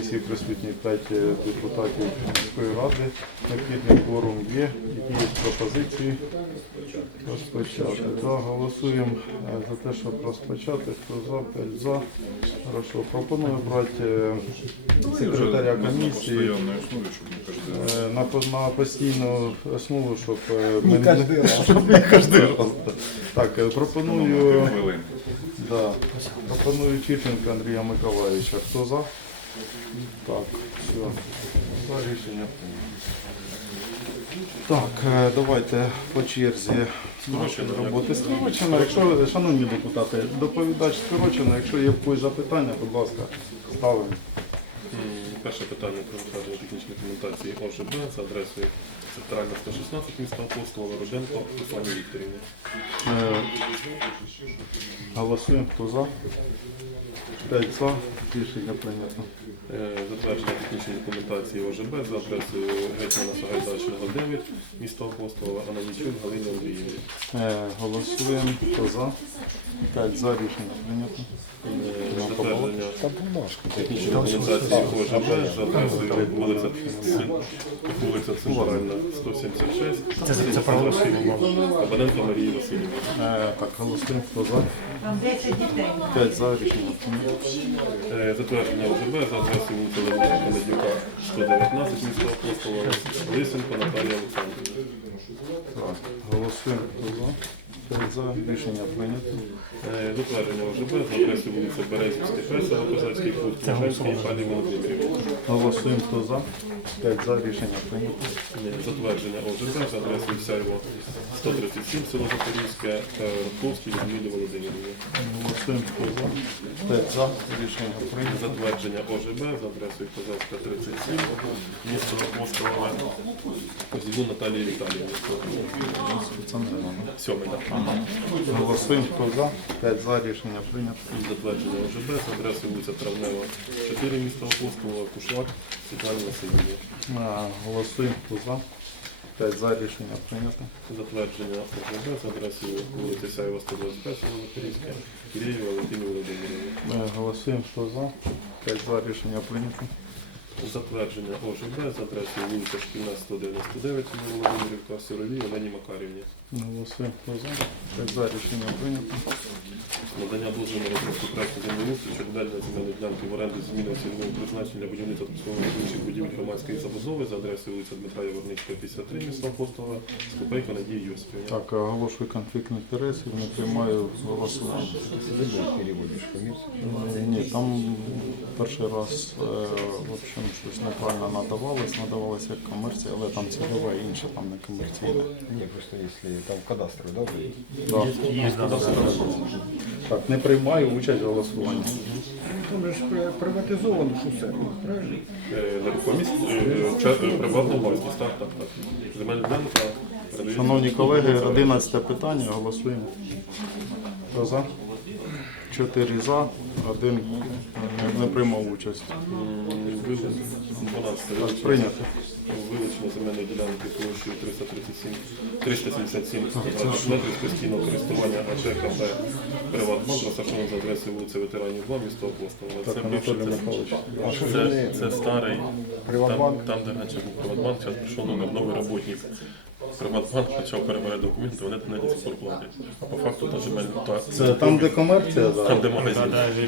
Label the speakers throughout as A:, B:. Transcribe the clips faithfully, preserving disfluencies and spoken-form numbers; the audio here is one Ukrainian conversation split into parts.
A: комісії присутні п'ять депутатів міської ради. Необхідний кворум є. Які є пропозиції? Розпочати. Да, голосуємо за те, щоб розпочати. Хто за, п'ять за. Хорошо. Пропоную брати е, секретаря комісії е, на, на постійну основу, щоб е, ми
B: Не кожен раз.
A: щоб не кожен раз. Так, е, пропоную, да, пропоную Чиченка Андрія Миколаївича. Хто за? Так, все. За рішення. Так, е, давайте по черзі нашої роботи. Скорочено, якщо ви, шановні депутати, доповідач скорочено, якщо є в когось запитання, будь ласка, ставимо.
C: Перше питання про затвердження технічної документації О Ж Б за адресою секторальна сто шістнадцять міста Апостола Руденко Руслані Вікторівні.
A: Е, Голосуємо, хто за? п'ять за. Рішення прийнято.
C: Е, Затвердження технічної документації О Ж Б за адресою Гетьмана Сагайдачного, дев'ять, місто Апостола, Ананічук Галині Андріївні.
A: Е, Голосуємо, хто за? п'ять за. Рішення прийнято.
C: Е, Затвердження
B: Та бумажка.
C: технічної документації О Ж Б за адресою вулиця, вулиця Центральна, сто сімдесят шість. Це, це проголосуємо. Абонентка Марії Васильівни.
A: Е, Так, голосуємо, хто за?
D: Там десять дітей.
A: п'ять за. Рішення прийнято.
C: Е, Затвердження О Ж Б за адресою вулиця Леоніда Комедюка, сто дев'ятнадцять, місто Апостола, Лисенко Наталія Олександрівна.
A: Так, голосуємо, хто за? п'ять за. Рішення прийнято.
C: Е, Затвердження О Ж Б за адресою вулиця Березівська, Фесова, Козацький путь, Кожанський, пані Володимирівна.
A: Голосуємо, хто за? п'ять за. Рішення прийнято.
C: Е, Затвердження О Ж Б за адресою Сяйво, сто тридцять сім, село Запорізьке, е, Рудковській, Людмилі Володимирівні.
A: Голосуємо, хто за? п'ять за. Рішення прийнято.
C: Затвердження О Ж Б за адресою Козацька, тридцять сім, місто Апостола, Козіву Наталії Віталіївні. Сьомий, так.
A: Голосуємо, хто за? п'ять за. Рішення прийнято.
C: Затвердження О Ж Б за адресою вулиця Травнева, чотири, місто Апостола, Кушлак, Світлана Васильівна.
A: А, Голосуємо, хто за? п'ять за. Рішення прийнято.
C: Затвердження О Ж Б за адресою вулиця Сяєва, сто двадцять п'ять, село Запорізьке, Кирєві Валентині Володимирівні.
A: Е, Голосуємо, хто за? п'ять за. Рішення прийнято.
C: Затвердження О Ж Б за адресою вулиця Шкільна, сто дев'яносто дев'ять, село Володимирівка, Сировій, Олені Макарівні.
A: Голосуємо, хто за? п'ять за. Рішення прийнято.
C: Надання дозволу на розробку проекту землеустрою щодо відведення земельної ділянки в оренду з зміною цільового призначення для будівництва та обслуговування інших будівель громадської забудови за адресою вулиця Дмитра Яворницького, п'ятдесят три, місто Апостола, Скупейко Надії Йосипівні.
A: Так, оголошую конфлікт інтересів, не приймаю голосування.
B: Переводиш комісію.
A: Е, Ні, там перший раз е, в общем, щось неправильно надавалось, надавалось як комерція, але там цільове інше, там не комерційне.
B: Ні, просто якщо там кадастр, да, буде?
A: Да. Так, не приймаю участь в голосуванні.
B: Там же ж приватизовано, що все, правильно?
C: Е, Нерухомість, е, ча- е, приватна власність, так, так, так. Земельна ділянка передається.
A: Шановні колеги, одинадцяте питання, голосуємо. Хто за? Чотири за, один не, не приймав участь.
C: дванадцяте
A: Так, прийнято.
C: Вилучення земельної ділянки площею триста тридцять сім, триста сімдесят сім квадратних метрів з постійного користування АЧ КП Приватбанк, розташовано за адресою вулиця Ветеранів два, місто Апостола. Це
A: Так,
C: бивший,
A: Анатолій
C: це,
A: Михайлович.
B: А що ж
C: це,
B: вони?
C: це старий,
B: Приватбанк?
C: там, там де раніше був Приватбанк, зараз прийшов номер, новий роботник. Приватбанк почав перебирати документи, вони не до сих пор платять. А по факту та земельна, та,
A: Це там, де комерція,
C: там,
A: да?
C: де магазин.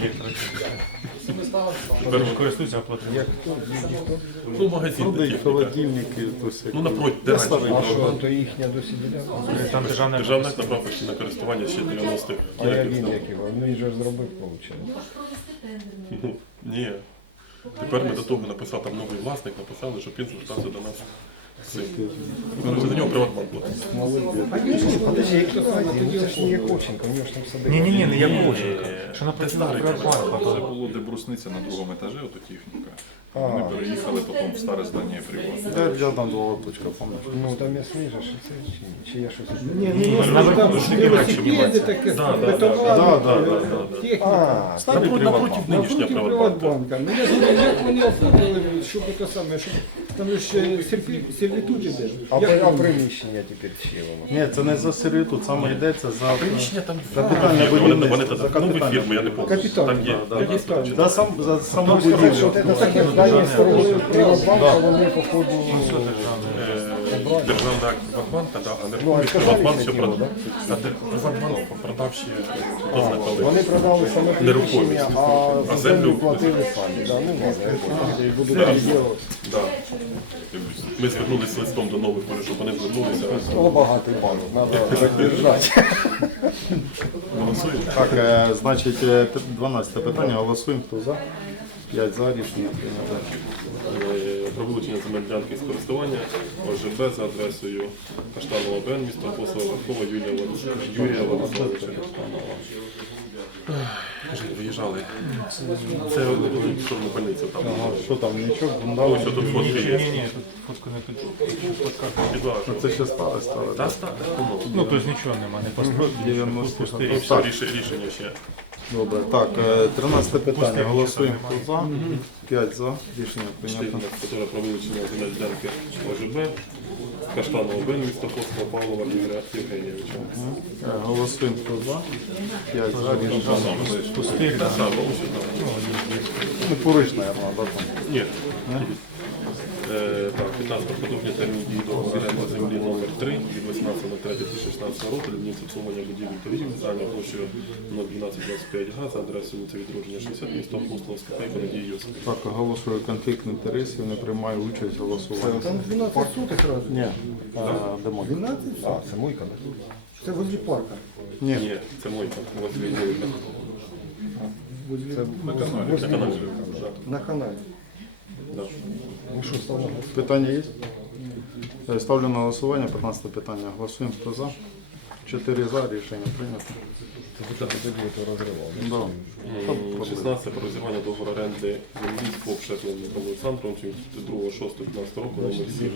C: Тепер
E: Користуються оплатою.
B: Як хто? Ні, ніхто?
C: ну, магазин,
A: Продають
C: техніка.
A: холодильники, то все.
C: Ну, напроти, де раніше
A: старий.
C: був
B: А що,
C: Приватбанк.
B: то їхня досі
E: Там державна
C: Державна набрав постійне користування ще дев'яностих
B: А я він як його? Ну він же ж зробив, виходить.
C: Ну, ні. Тепер ми до того написав, там новий власник, написали, щоб він звертався до нас. з цим. Ну, це до нього Приватбанк платить.
B: А ні, ні, подожди, як хто один, ну це ж не Яковченко, у нього ж там садик.
E: Ні, ні, ні, не Яковченко. Що напроти
C: старий
E: Приватбанку.
F: Це було де брусниця на другому етажі, ото техніка.
B: А.
F: Вони переїхали потім в старе здання приватне.
A: Я рядом два лоточка, пам'ятаєш?
B: Ну там я свіжа, що це, чи, чи я щось...
G: Ні, ну
C: Наверху
G: там
C: душники легше
G: велосипеди таке,
C: Да, да,
G: бетоновані,
A: да, да, да,
C: да.
G: техніка.
B: А,
C: Старий
A: Приватбанк.
C: напротив нинішнього
G: Напроти
C: Приватбанка.
G: Приватбанка. Ну я знаю, як вони оформили, щоб це саме, щоб
B: Там же ж е, серфі- сервітут іде.
D: А, при- а приміщення тепер ще воно.
A: Ні, це не за сервітут, саме йдеться за
C: Приміщення там
A: капітальне
C: фірми, вони, вони
A: будівництво.
C: тоді,
A: За
C: ну, ви
A: капітальне.
C: фірми, я не пам'ятаю.
B: Капітальне,
C: Там є,
A: да,
C: там є,
B: капітальне.
A: за сам за саму
D: Сказати, що
A: будівлю.
D: це таке здання старого Приватбанка, вони походу...
C: Е, Державна Приватбанка, да, а
D: Ну, а
C: Нерухомість
D: сказали,
C: Приватбанк
D: що
C: ще
D: тіло,
C: продав.
D: да?
C: А де- Приватбанк продав ще хто знає коли.
D: Вони продали саме приміщення,
C: Нерухомість.
D: а
C: А
D: за
C: землю
D: землю платили самі. Да, ну ладно, я понял. І будуть переділувати.
C: Да. Ми звернулися з листом до нових, може, щоб вони звернулися.
D: О, багатий банк, треба підтримати.
C: Голосуємо.
A: Так, е, значить, е, дванадцяте питання. Голосуємо. Хто за? п'ять за. Рішення прийнято.
C: Е, Про вилучення земель ділянки з користування ОЖБ за адресою Каштанова Б, місто Апостола Верхова, Юлія Владиславовича. Юрія Владиславовича. Жить, виїжджали. Це в сторону больниці там.
A: Ага, що там, нічого,
C: Ось
A: бундали?
C: що тут фотки
E: Ні,
C: є.
E: ні, тут фотку не під.
C: Підлажу.
A: Це ще старе, старе.
C: Та стане.
E: Ну, тобто нічого нема, не построїть.
A: дев'яносто.
C: Ну, все, ріш- рішення ще.
A: Добре, так, е, тринадцяте питання. Голосуємо. Хто за? п'ять за. Рішення прийнято.
C: Которая про вилучення земель ділянки ОЖБ. Каштанова Б, місто Апостола Павлова Ігоря Євгенійовича.
A: Е, Голосуємо. Хто за? п'ять за. Рішення.
E: Пустих,
C: Та
E: да.
C: саме, ось що там.
A: Ну, поруч, мабуть, да, там.
C: Ні. Е, Так, п'ятнадцять продовження термін дії договору оренди землі номер три від вісімнадцятого третього дві тисячі шістнадцятого року для обслуговування будівель та відділів загальною площею нуль дванадцять двадцять п'ять га за адресою вулиця Відродження шістдесят, місто Апостолова Скопейко, Надії Йосипівни.
A: Так, оголошую конфлікт інтересів, не приймаю участь в голосуванні.
B: Там дванадцять сотих разів.
A: Ні, Демон.
B: дванадцять?
D: А, це мойка, да?
B: Це возле парка.
A: Ні,
C: Ні, це мой так, у вас відмовлено.
B: Возле...
C: Це канал. Да,
B: На каналі.
C: да.
B: Ну що, стало?
A: питання є? Е, Ставлю на голосування п'ятнадцяте питання. Голосуємо, хто за? чотири за, рішення прийнято.
D: Тоді то розривав.
A: Да.
C: шістнадцять про розірвання договору оренди землі з ФОП Шефлем Олександром другого шостого п'ятнадцятого року номер сім.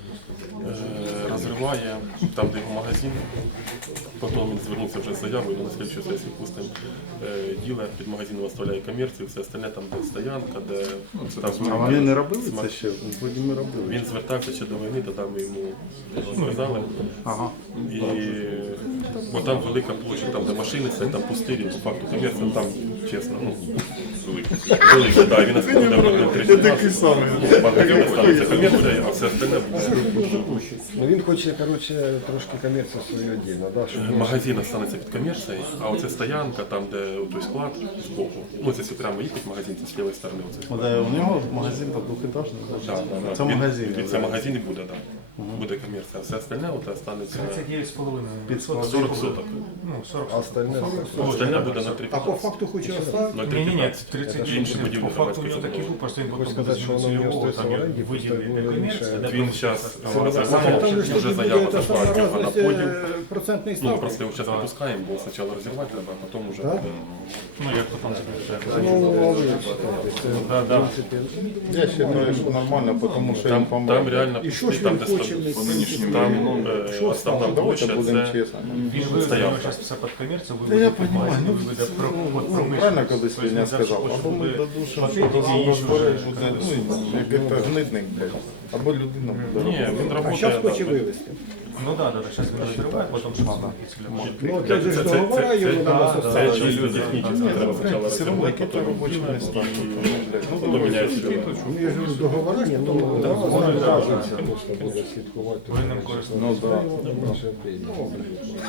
C: Е, Розриває там, де його магазин. Потім він звернувся вже з заявою, на слідчу сесію пустим е, діле, під магазином оставляє комерцію, все остальне там, де стоянка, де там,
A: А вони не робили це ще? Вроді ми робили.
C: він звертався ще до війни, тоді ми йому сказали.
A: Ага.
C: І бо там велика площа, там де машини стоять, там пустирі, по факту комерція, там чесно, ну, велика. Велика, так, він оставляв на тридцять. Я такий самий. Магазин ставиться комерція, а все остальне буде.
D: Ну він хоче, коротше, трошки комерцію свою віддільно, да? Щоб
C: Магазин останеться під комерцією, а оце стоянка, там де той склад збоку. Ну це якщо прямо їхати магазин, це з лівої сторони оце склад.
A: От, е, у нього магазин там двохетажний.
C: Да, да, да.
A: Це
C: Він-
A: магазин.
C: він- Це магазин і буде, так. Буде комерція, а все остальне от останеться
E: тридцять дев'ять з половиною.
A: Під складом.
C: сорок соток.
E: Ну, сорок.
D: а остальне...
C: Остальне буде на три
B: А по факту хоче оставити?
C: на
E: Ні,
C: три
E: ні, ні,
C: п'ятнадцять.
E: тридцять
C: Інші
E: дев'ять.
C: будівлі
E: По факту у
C: громадської
E: нього такий
C: забудови.
E: був, просто він
D: Хочу
E: потім
D: сказати, що воно в нього
E: цільового,
D: стоїть
E: там
D: в оренді,
E: є
D: просто
E: виділення
D: було
E: комерції,
D: інше.
E: де
C: Він
E: буде
C: зараз
E: це-
C: розриває,
B: Там же ж
C: вже
B: тоді
C: заяву
B: буде та сама
C: заплатив на
B: разність
C: поділ.
B: е, процентної
C: Ну,
B: ставки.
C: просто його зараз запускаємо, бо спочатку розірвати треба, а потім вже
B: Так?
C: буде.
E: Ну, як то там заключається.
D: Ну, а ви як вважаєте? Це,
E: Да, да.
D: в принципі,
A: Я вважаю, що нормально, тому що
C: Там,
A: він помре.
C: там реально
B: І що ж
C: там,
B: він
C: де
B: хоче?
C: ста-
B: в нинішньому
C: там
B: районі?
C: е,
B: Що
C: основна
B: стало?
A: Давайте
C: площа
A: будемо
C: це
A: чесно.
E: Він виведе
C: Стоянка.
E: його зараз все під комерцію,
A: Та я
E: виведе під
A: розумію,
E: магазин,
A: ну,
E: виведе про
A: Ну,
E: під
A: ну,
E: промисловість.
A: правильно колись
E: Тобто
A: Леня
E: він зараз
A: сказав,
E: хоче
A: або ми
E: буде
A: додушимо,
E: платити
A: що
E: і
A: розборець
E: іншого
A: буде,
E: вже
A: ну, як як гнидник, блядь. Або людина буде
C: Ні,
A: робити.
C: він
B: А
C: працює.
B: зараз хоче
C: да.
B: вивезти.
E: Ну так, так, зараз він розриває, потім що там цільового.
B: Ну, це ж
C: Це- це-
B: договора
C: це-
B: йому
C: це-
B: треба
E: да,
C: Це
B: составити.
C: чисто технічно, треба спочатку
A: Все одно,
C: розірвати,
A: які то
C: потім
A: робочі места.
C: ну, поміняється.
B: Ну, я ж говорю, договора, ні, ну,
D: Вона разниця просто буде слідкувати.
E: Повинним користуватися.
A: Ну, да.
D: Наше прийняття.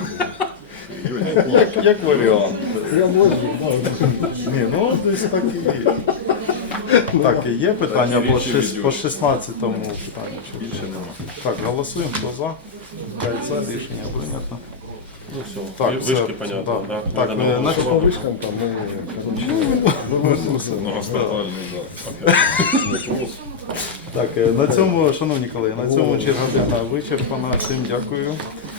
A: Як, як варіант.
D: Я можу,
A: Ні, ну десь так і є. Так, і є питання по, шіс- по шістнадцятому питанню. чи більше нема? Так, голосуємо, хто за? п'ять за, рішення прийнято.
C: Ну все,
A: Так,
C: ви-
A: все,
C: вишки, понятно.
A: да.
C: да.
A: Так,
C: Надо
A: е,
C: на
A: значить,
D: по вишкам там ми, коротше,
F: Многострадальний, так.
A: Так, е, на цьому, шановні колеги, на цьому черга денна вичерпана. Всім дякую.